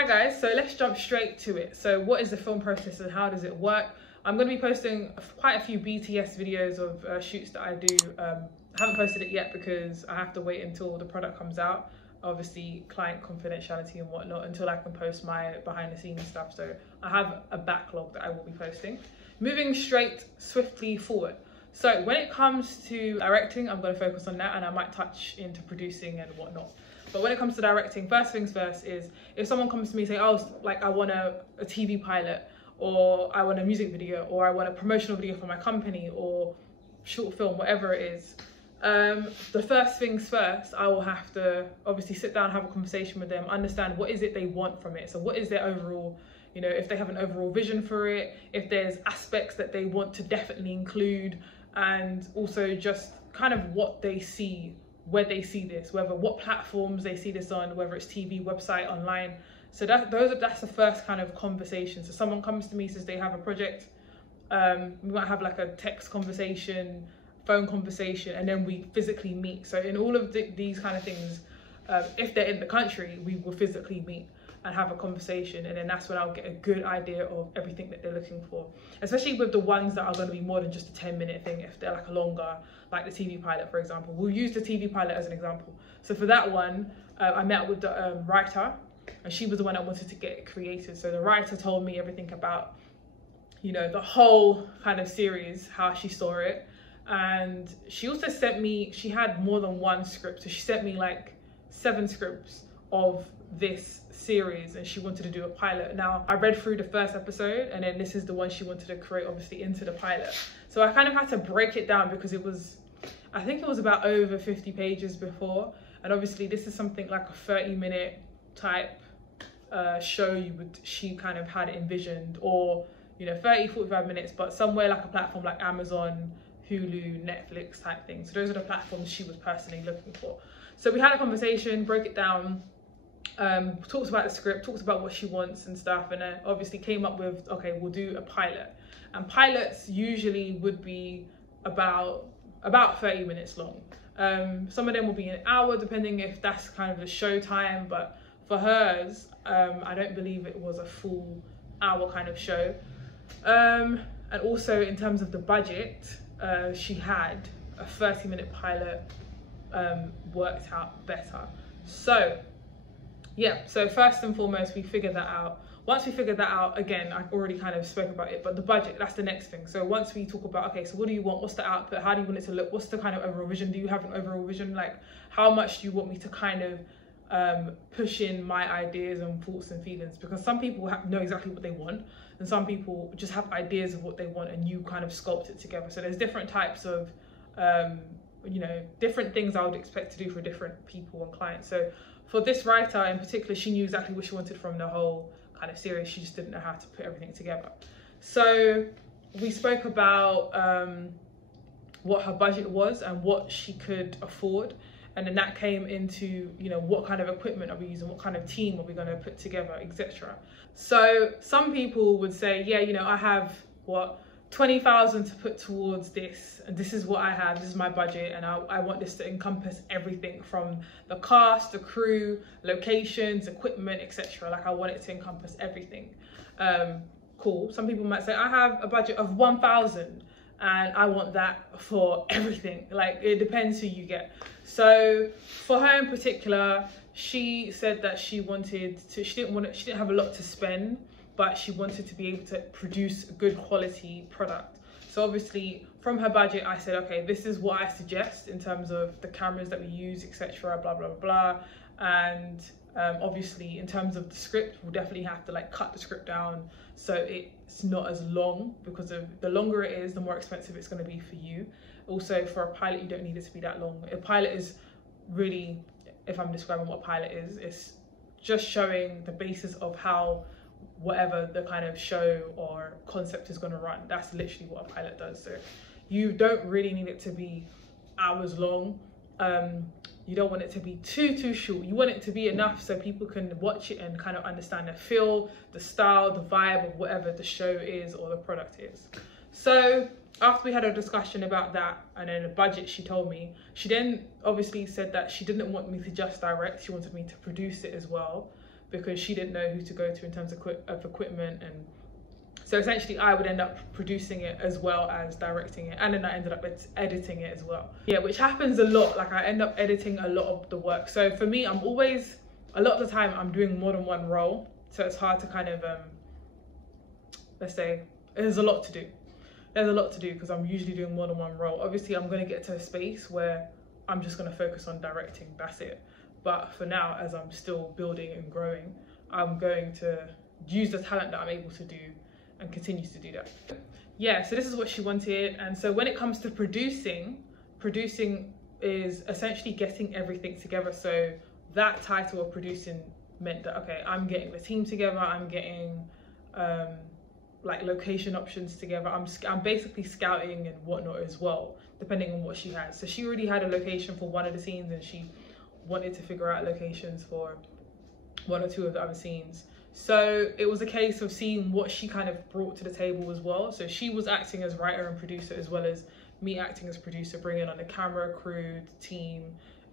Hi guys, so let's jump straight to it. So what is the film process and how does it work? I'm going to be posting quite a few BTS videos of shoots that I do. I haven't posted it yet because I have to wait until the product comes out. Obviously client confidentiality and whatnot, until I can post my behind the scenes stuff. So I have a backlog that I will be posting. Moving swiftly forward. So when it comes to directing, I'm going to focus on that, and I might touch into producing and whatnot. But when it comes to directing, first things first is if someone comes to me and say, oh, like I want a TV pilot, or I want a music video, or I want a promotional video for my company, or short film, whatever it is, the first things first, I will have to obviously sit down, have a conversation with them, understand what is it they want from it. So what is their overall, you know, if they have an overall vision for it, if there's aspects that they want to definitely include, and also just kind of what they see, where they see this, what platforms they see this on, whether it's TV, website, online. So that's the first kind of conversation. So someone comes to me, says they have a project, we might have like a text conversation, phone conversation, and then we physically meet. So in all of these kind of things, if they're in the country, we will physically meet and have a conversation, and then that's when I'll get a good idea of everything that they're looking for, especially with the ones that are going to be more than just a 10-minute thing. If they're like a longer, like the TV pilot, for example, we'll use the TV pilot as an example. So for that one, I met with the writer, and she was the one that wanted to get it created. So the writer told me everything about, you know, the whole kind of series, how she saw it. And she also sent me, she had more than one script, so she sent me like 7 scripts of this series, and she wanted to do a pilot. Now I read through the first episode, and then this is the one she wanted to create, obviously, into the pilot. So I kind of had to break it down because it was, I think it was about over 50 pages before, and obviously this is something like a 30-minute type show she kind of had envisioned, or, you know, 30-45 minutes, but somewhere like a platform like Amazon, Hulu, Netflix type thing. So those are the platforms she was personally looking for. So we had a conversation, broke it down, talked about the script, talked about what she wants and stuff, and then obviously came up with, okay, we'll do a pilot. And pilots usually would be about 30 minutes long. Some of them will be an hour, depending if that's kind of the show time, but for hers, I don't believe it was a full hour kind of show. And also in terms of the budget, she had a 30-minute pilot worked out better. So yeah, so first and foremost, we figured that out. Once we figured that out, again, I already kind of spoke about it, but the budget, that's the next thing. So once we talk about, okay, so what do you want? What's the output? How do you want it to look? What's the kind of overall vision? Do you have an overall vision? Like, how much do you want me to kind of push in my ideas and thoughts and feelings? Because some people know exactly what they want, and some people just have ideas of what they want, and you kind of sculpt it together. So there's different types of, you know, different things I would expect to do for different people and clients. So for this writer in particular, she knew exactly what she wanted from the whole kind of series. She just didn't know how to put everything together. So we spoke about what her budget was and what she could afford. And then that came into, you know, what kind of equipment are we using? What kind of team are we going to put together, etc. So some people would say, yeah, you know, I have, what, 20,000 to put towards this, and this is what I have, this is my budget, and I want this to encompass everything from the cast, the crew, locations, equipment, etc. Like, I want it to encompass everything. Cool. Some people might say, I have a budget of 1,000 and I want that for everything. Like, it depends who you get. So for her in particular, she said that she didn't have a lot to spend, but she wanted to be able to produce a good quality product. So obviously from her budget, I said, okay, this is what I suggest in terms of the cameras that we use, etc., blah, blah, blah. And obviously in terms of the script, we'll definitely have to like cut the script down so it's not as long, because of the longer it is, the more expensive it's going to be for you. Also for a pilot, you don't need it to be that long. A pilot is really, if I'm describing what a pilot is, it's just showing the basis of how whatever the kind of show or concept is going to run. That's literally what a pilot does. So you don't really need it to be hours long. You don't want it to be too short. You want it to be enough so people can watch it and kind of understand the feel, the style, the vibe of whatever the show is or the product is. So after we had a discussion about that and then the budget, she told me, she then obviously said that she didn't want me to just direct, she wanted me to produce it as well. because she didn't know who to go to in terms of equipment. And so essentially I would end up producing it as well as directing it, and then I ended up editing it as well. Yeah, which happens a lot. Like I end up editing a lot of the work. So for me, I'm always, a lot of the time I'm doing more than one role. So it's hard to kind of, let's say, there's a lot to do. There's a lot to do because I'm usually doing more than one role. Obviously I'm going to get to a space where I'm just going to focus on directing, that's it. But for now, as I'm still building and growing, I'm going to use the talent that I'm able to do and continue to do that. Yeah, so this is what she wanted. And so when it comes to producing is essentially getting everything together. So that title of producing meant that, okay, I'm getting the team together, I'm getting like location options together, I'm basically scouting and whatnot as well, depending on what she has. So she already had a location for one of the scenes, and she wanted to figure out locations for one or two of the other scenes. So it was a case of seeing what she kind of brought to the table as well. So she was acting as writer and producer, as well as me acting as producer, bringing on the camera crew, the team,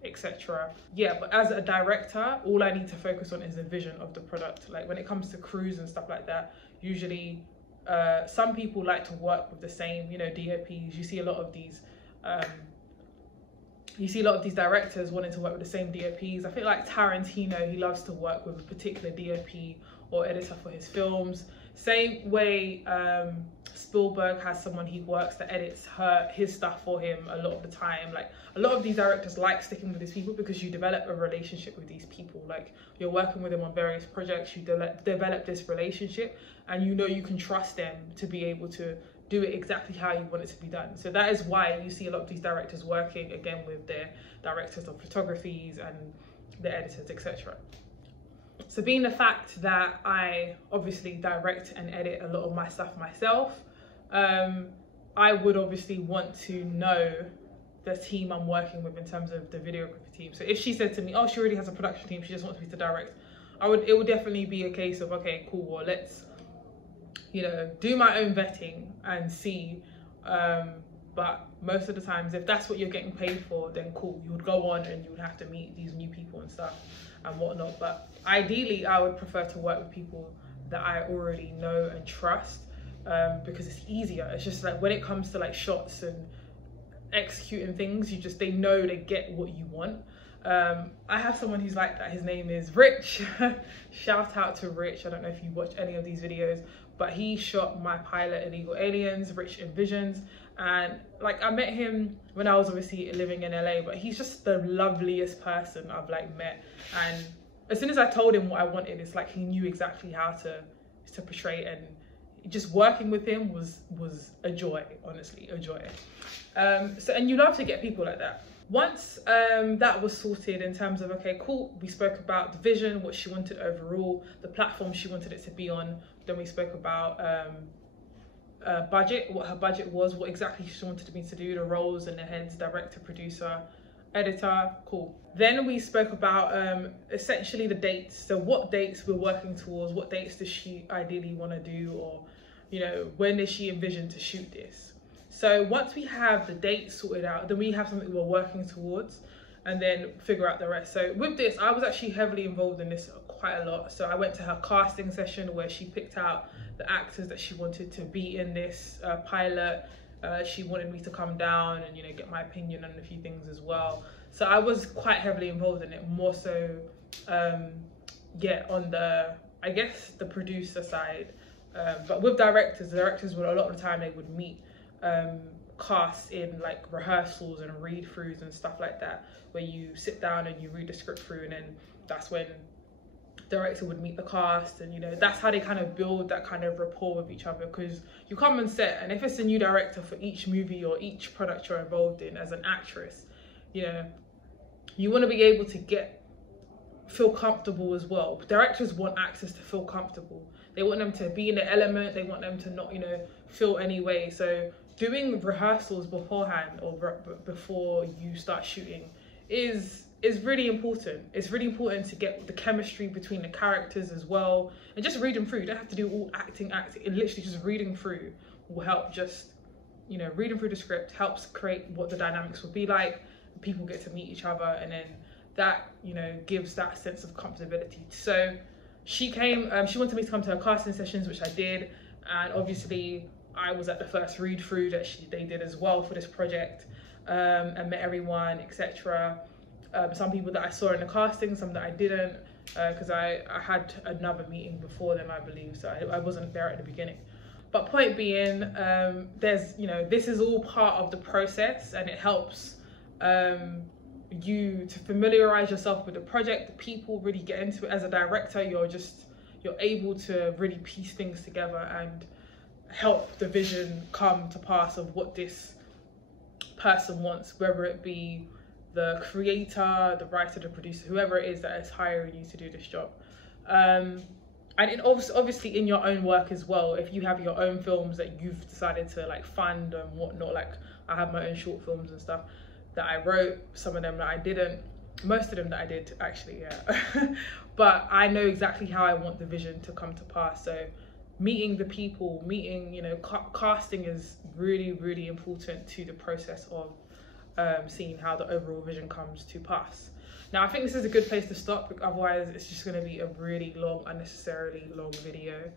etc. Yeah, but as a director, all I need to focus on is the vision of the product. Like when it comes to crews and stuff like that, usually some people like to work with the same, you know, DOPs. You see a lot of these directors wanting to work with the same DOPs. I feel like Tarantino, he loves to work with a particular DOP or editor for his films. Same way Spielberg has someone he works that edits his stuff for him a lot of the time. Like a lot of these directors like sticking with these people because you develop a relationship with these people. Like you're working with them on various projects, you develop this relationship, and you know you can trust them to be able to do it exactly how you want it to be done. So that is why you see a lot of these directors working again with their directors of photographies and the editors, etc. So being the fact that I obviously direct and edit a lot of my stuff myself, I would obviously want to know the team I'm working with in terms of the videography team. So if she said to me, oh, she already has a production team, she just wants me to direct, it would definitely be a case of, okay, cool, well, let's, you know, do my own vetting and see. But most of the times, if that's what you're getting paid for, then cool, you would go on and you would have to meet these new people and stuff and whatnot. But ideally, I would prefer to work with people that I already know and trust, because it's easier. It's just like when it comes to like shots and executing things, they know they get what you want. I have someone who's like that. His name is Rich. Shout out to Rich. I don't know if you watch any of these videos, but he shot my pilot Illegal Aliens, Rich Envisions. And like I met him when I was obviously living in LA, but he's just the loveliest person I've like met. And as soon as I told him what I wanted, it's like he knew exactly how to portray it, and just working with him was a joy, honestly, a joy. And you love to get people like that. Once that was sorted in terms of, okay, cool, we spoke about the vision, what she wanted overall, the platform she wanted it to be on. Then we spoke about budget, what her budget was, what exactly she wanted me to do, the roles and the heads, director, producer, editor, cool. Then we spoke about essentially the dates. So what dates we're working towards, what dates does she ideally want to do, or, you know, when does she envision to shoot this? So once we have the dates sorted out, then we have something we're working towards, and then figure out the rest. So with this, I was actually heavily involved in this quite a lot. So I went to her casting session where she picked out the actors that she wanted to be in this pilot. She wanted me to come down and, you know, get my opinion on a few things as well. So I was quite heavily involved in it, more so, yeah, on the, I guess, the producer side. But with directors, the directors would, a lot of the time they would meet cast in like rehearsals and read throughs and stuff like that, where you sit down and you read the script through, and then that's when director would meet the cast, and, you know, that's how they kind of build that kind of rapport with each other. Because you come on set, and if it's a new director for each movie or each product you're involved in as an actress, you know, you want to be able to feel comfortable as well. Directors want actors to feel comfortable. They want them to be in the element. They want them to not, you know, feel any way. So doing rehearsals beforehand or before you start shooting is really important. It's really important to get the chemistry between the characters as well, and just read them through. You don't have to do all acting. And literally just reading through will help. Just, you know, reading through the script helps create what the dynamics will be like. People get to meet each other, and then that, you know, gives that sense of comfortability. So she came, she wanted me to come to her casting sessions, which I did. And obviously I was at the first read through that they did as well for this project, and met everyone, etc. Some people that I saw in the casting, some that I didn't, because I had another meeting before them, I believe, so I wasn't there at the beginning. But point being, there's, you know, this is all part of the process, and it helps you to familiarize yourself with the project, the people, really get into it. As a director, you're able to really piece things together and help the vision come to pass of what this person wants, whether it be the creator, the writer, the producer, whoever it is that is hiring you to do this job. And obviously in your own work as well, if you have your own films that you've decided to like fund and whatnot, like I have my own short films and stuff that I wrote, some of them that I didn't, most of them that I did actually, yeah. But I know exactly how I want the vision to come to pass. So meeting the people, you know, casting is really, really important to the process of seeing how the overall vision comes to pass. Now, I think this is a good place to stop, otherwise it's just going to be a really long, unnecessarily long video.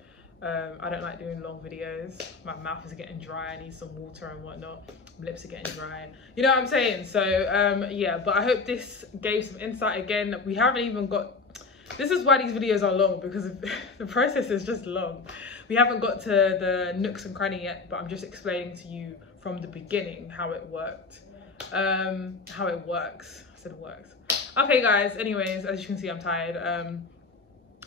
I don't like doing long videos. My mouth is getting dry, I need some water and whatnot. My lips are getting dry, you know what I'm saying? So yeah, but I hope this gave some insight. Again, we haven't even got, this is why these videos are long, because the process is just long. We haven't got to the nooks and cranny yet, but I'm just explaining to you from the beginning how it worked. How it works. I said it works. Okay guys, anyways, as you can see, I'm tired.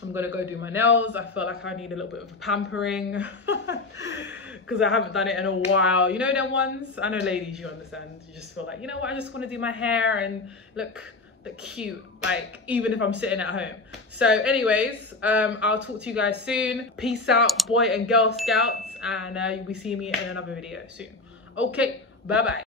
I'm gonna go do my nails. I felt like I need a little bit of a pampering because I haven't done it in a while. You know them ones? I know ladies, you understand. You just feel like, you know what, I just want to do my hair and look cute, like even if I'm sitting at home. So anyways, I'll talk to you guys soon. Peace out, boy and girl scouts, and you'll be seeing me in another video soon. Okay, bye bye.